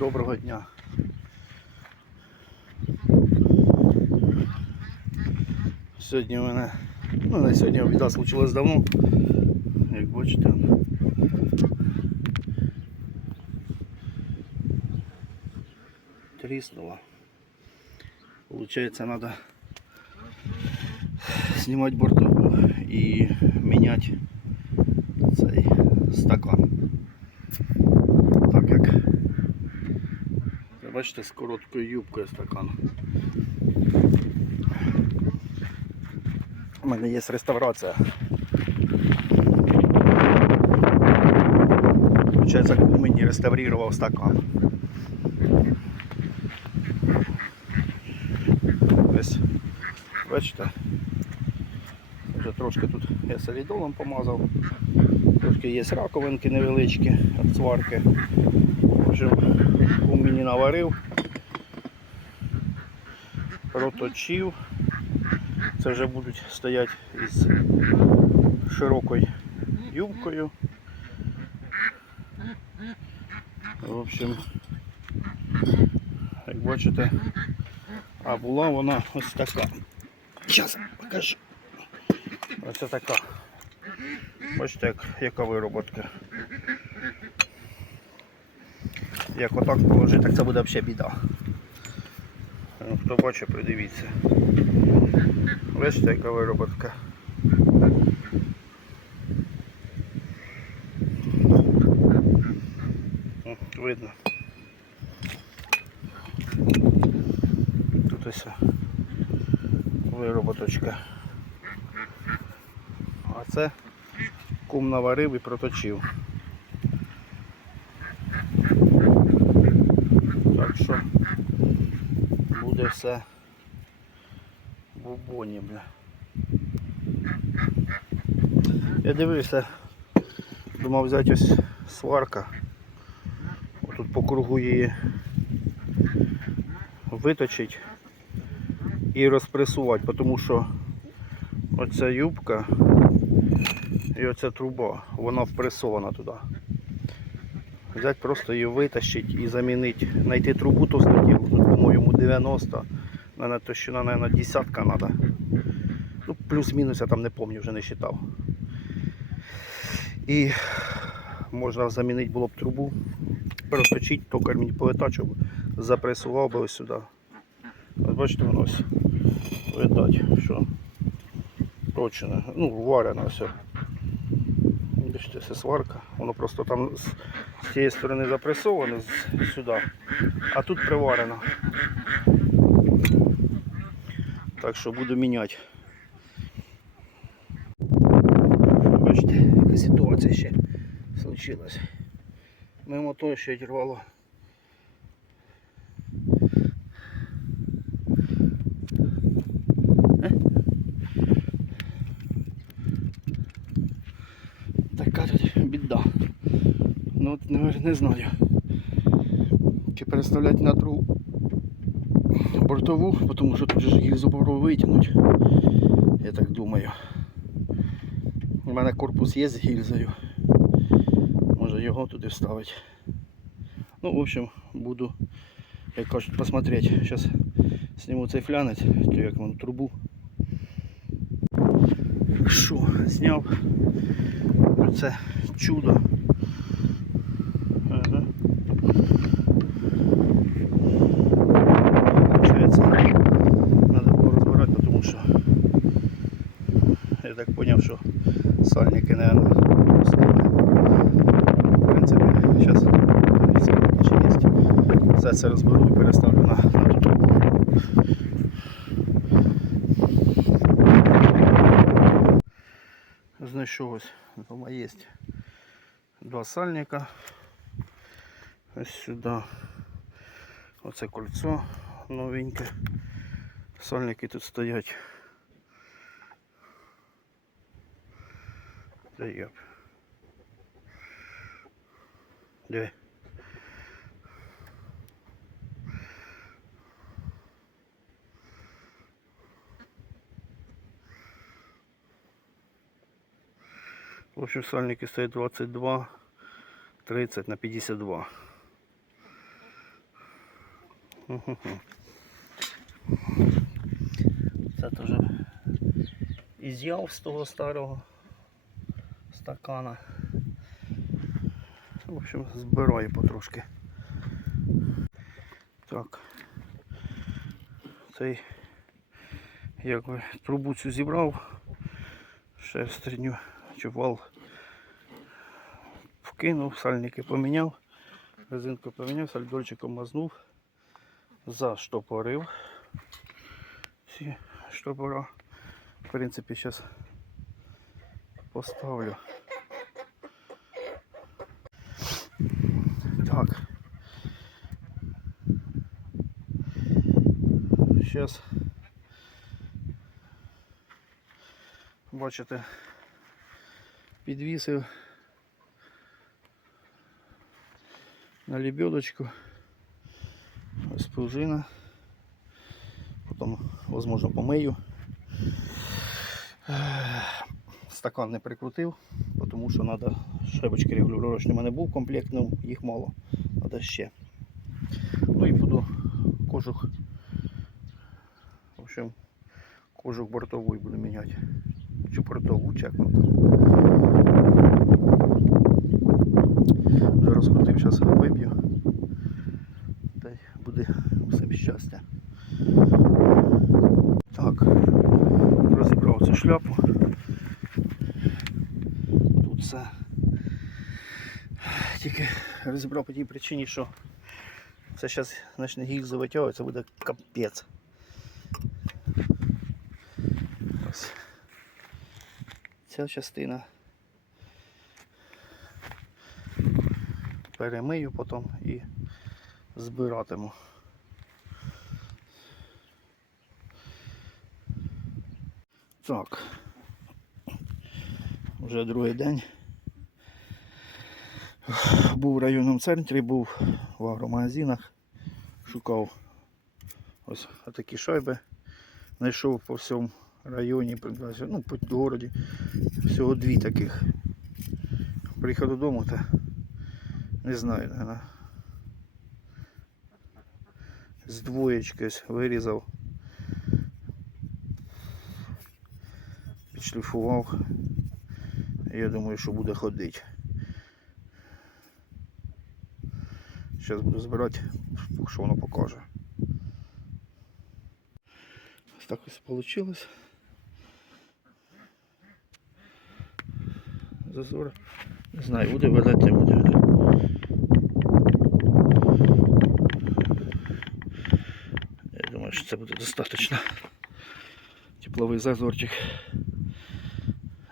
Доброго дня. Сьогодні у мене, ну не сьогодні біда случилась давно. Як бачите. Тріснула. Получается надо снимать бортову и менять цей стакан. Бачите з короткою юбкою стакан. У мене є реставрація. Получається, мені реставрував стакан. Ось, бачите, вже трошки тут я солідолом помазав. Трошки є раковинки невеличкі від. Вже кум мені наварив, проточив. Це вже будуть стояти із широкою юбкою. В общем, як бачите, а була вона ось така. Зараз покажу. Ось така. Бачите, як, яка вироботка. Як отак положити, так це буде взагалі біда. Ну, Хто бачить, придивіться. Бачите, яка вироботка. Видно. Тут ось вироботочка. А це кум наварив і проточив. Так що буде все бубоні, бля. Я дивився, думав взяти ось сварка. Отут по кругу її виточить і розпресувати, тому що оця юбка і оця труба, вона впресована туди. Взять просто її витащити і замінити. Знайти трубу товстотілу, тут, по-моєму, 90. Наверное, товщина, наверное, десятка треба. Ну, плюс-мінус, я там не пам'ятаю, вже не вважав. І можна замінити було б трубу, розточити, токар мені повитачив, запресував би ось сюди. От бачите, воно видать, що точно, ну, варено все. Бачите, це сварка. Воно просто там з, цієї сторони запресоване сюди, а тут приварено. Так що буду міняти. Бачите, яка ситуація ще случилась. Мимо того, що рвало. Е? Така тут біда. Ну не, знаю. Чи переставляти на другу бортову, тому що тут же гільзу попробую витягнути. Я так думаю. У мене корпус є з гільзою. Може його туди вставити. Ну, в общем, буду, як кажуть, посмотреть. Зараз сниму цей флянець, як воно трубу. Що, зняв це чудо. Все це розберу і переставлю на, на ту трубу. Знайшов ось дома є два сальника. Ось сюди. Оце кольцо новеньке. Сальники тут стоять. Де я? Де? В сальники стоят 22, 30 на 52. Це теж із'яв з того старого стакана. В общем, збираю потрошки. Так. Цей якби трубу цю зібрав, шестерню чи вал вкинув, сальники поміняв, резинку поміняв, сальдольчиком мазнув, заштопорив ці штопора. В принципі, зараз поставлю. Так. Зараз бачите, підвісив на лебедочку. Ось пружина. Потім, можливо, помию. Стакан не прикрутив, тому що треба шайбочки регулювачні. У мене був комплект, ну їх мало. Треба ще. Ну і буду кожух. В общем, кожух бортовий буду міняти. Чи бортову, як воно там. Вже розкрутив, зараз виб'ю. Та й буде всім щастя. Так, розібрав цю шляпу. Тут все. Тільки розібрав по тій причині, що це зараз почне гільза витягувати, це буде капець. Ось. Ця частина перемию потім і збиратиму. Так. Вже другий день. Був в районному центрі, був в агромагазинах, шукав ось такі шайби. Знайшов по всьому районі, ну, по городі. Всього дві таких. Приїхав додому та не знаю, наверное, з двоєчки вирізав. Підшліфував. Я думаю, що буде ходити. Зараз буду збирати, що воно покаже. Ось так ось вийшло. Зазор. Не знаю, буде видати, буде видати. Я думаю, що це буде достатньо. Тепловий зазорчик.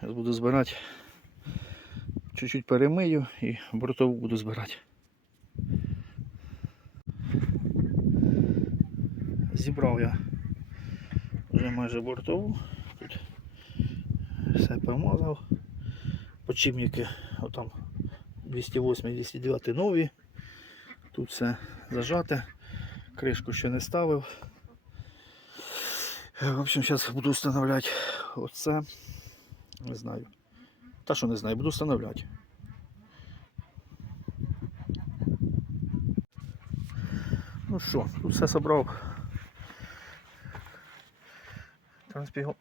Зараз буду збирати. Чуть-чуть перемию і бортову буду збирати. Зібрав я вже майже бортову. Тут все помазав. Почіпники отам 208-209 нові. Тут все зажате. Кришку ще не ставив. В общем, зараз буду встановляти оце. Не знаю. Та що не знаю, буду встановляти. Ну що, тут все собрав.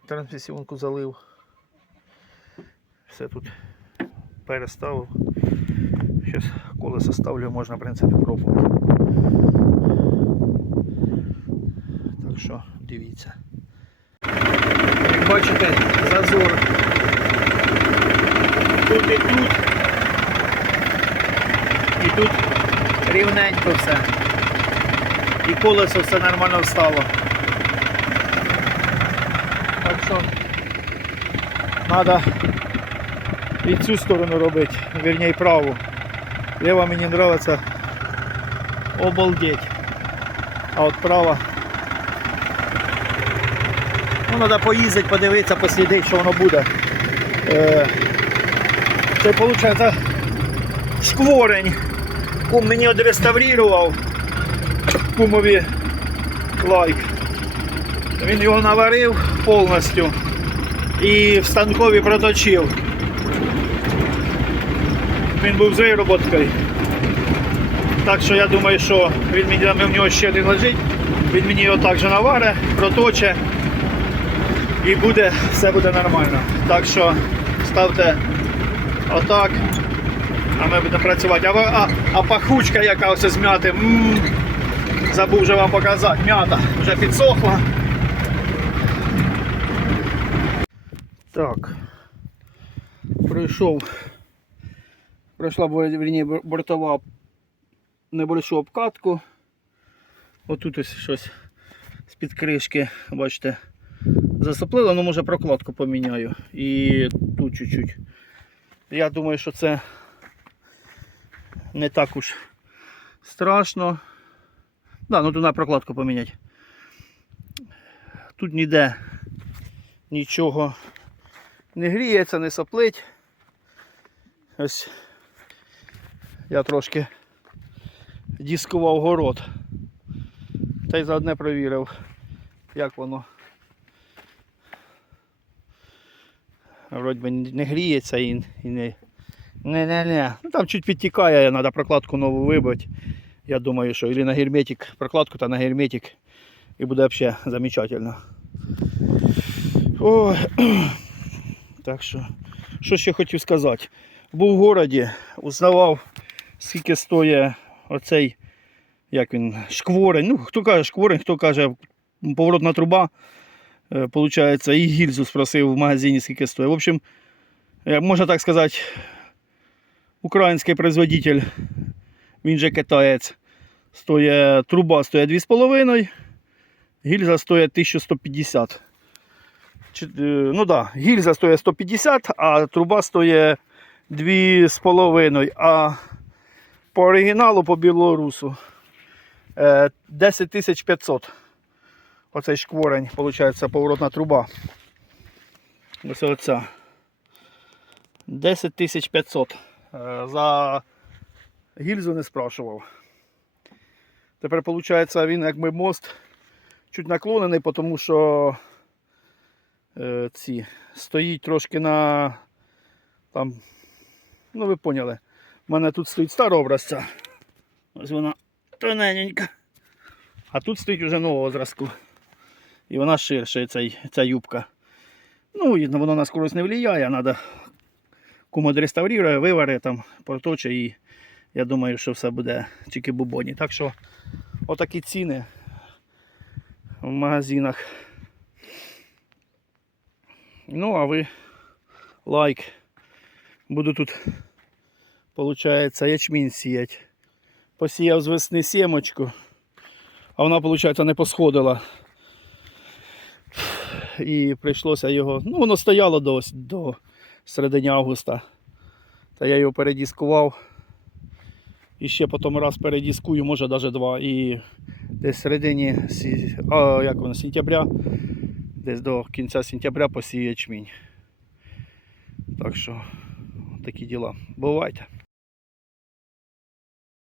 Трансмісіонку залив. Все тут переставив. Зараз колеса ставлю, можна в принципі пробувати. Так що дивіться. Як бачите, зазор тут і тут. І тут рівненько все. І колесо все нормально встало. Так що треба і цю сторону робити, вірніше праву. Лева мені подобається обалдеть. А от права. Ну, треба поїздити, подивитися, послідити, що воно буде. Е, це виходить шкворень. Кум мені одреставрував. Кумові лайк. Він його наварив повністю і в станкові проточив. Він був з вироботкою. Так що я думаю, що він мені в нього ще один лежить. Він мені його також наваре, проточе і буде, все буде нормально. Так що ставте отак. А ми будемо працювати. А, а, а пахучка яка ось з м'яти. Забув вже вам показати. М'ята вже підсохла. Так. Прийшов. Пройшла верні, бортова небольшу обкатку. Отут ось щось з-під кришки, бачите, засоплило, ну може прокладку поміняю. І тут чуть-чуть. Я думаю, що це не так уж страшно. Да, ну тут на прокладку поміняти. Тут ніде нічого не гріється, не соплить. Ось я трошки дискував город. Та й заодне провірив, як воно. Вроді би не гріється і, не. Не-не-не. Ну там чуть підтікає, треба прокладку нову вибити. Я думаю, що или на герметик, прокладку та на герметик. І буде взагалі замечательно. Ой. Так що, що ще хотів сказати. Був в городі, узнавав, скільки стоїть оцей, як він, шкворень. Ну, хто каже шкворень, хто каже поворотна труба. Е, Получається, і гільзу спросив в магазині, скільки стоїть. В общем, е, можна так сказати, український производитель, він же китаєць, стоїть, труба стоїть 2,5, гільза стоїть 1150. Е, ну да, гільза стоїть 150, а труба стоїть 2,5. А по оригіналу по білорусу е, 10 500. Оцей шкворень, виходить, поворотна труба. Ось оця. 10 500. Е, За гільзу не спрашував. Тепер, виходить, він якби мост чуть наклонений, тому що е, ці стоїть трошки на там, ну ви поняли. У мене тут стоїть стара образця. Ось вона тоненька. А тут стоїть уже нового зразку. І вона ширша, цей, ця юбка. Ну, і воно на скорость не впливає, треба кому реставрує, вивари, там, проточе і я думаю, що все буде тільки бубоні. Так що отакі ціни в магазинах. Ну, а ви лайк. Буду тут, виходить, ячмінь сіяти. Посіяв з весни сімочку, а вона, виходить, не посходила. І прийшлося його. Ну, воно стояло до, до середини августа. Та я його передіскував. І ще потім раз передіскую, може навіть два. І десь в середині а, як воно, сентября, десь до кінця сентября посію ячмінь. Так що такі діла. Бувайте.